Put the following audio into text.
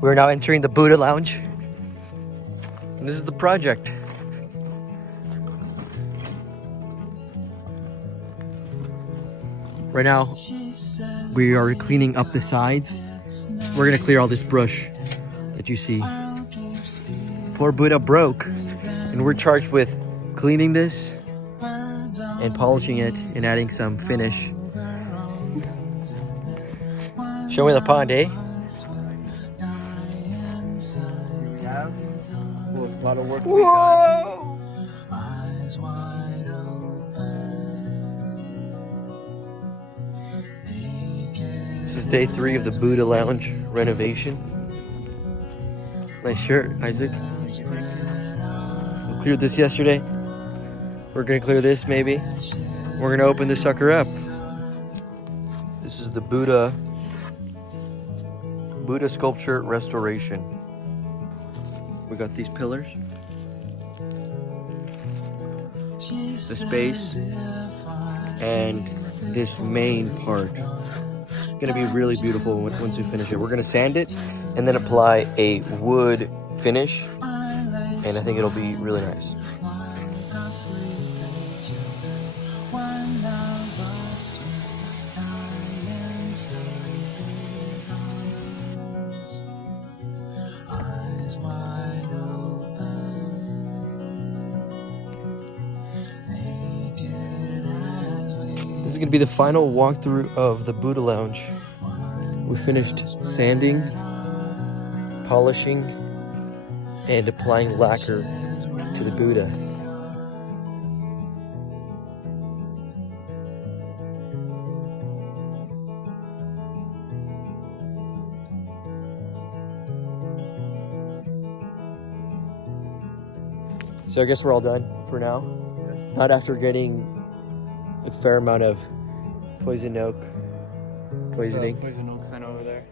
We're now entering the Buddha Lounge. And this is the project. Right now, we are cleaning up the sides. We're gonna clear all this brush that you see. Poor Buddha broke, and we're charged with cleaning this and polishing it and adding some finish. Show me the pond, eh? A lot of work to Whoa! This is day 3 of the Buddha Lounge renovation. Nice shirt, Isaac. We cleared this yesterday. We're gonna clear this maybe. We're gonna open this sucker up. This is the Buddha sculpture restoration. We got these pillars, the space, and this main part. Gonna be really beautiful once we finish it. We're gonna sand it and then apply a wood finish, and I think it'll be really nice. This is going to be the final walkthrough of the Buddha Lounge. We finished sanding, polishing, and applying lacquer to the Buddha. So I guess we're all done for now. Yes. Not after getting a fair amount of poison oak poisoning. Poison oak sign over there.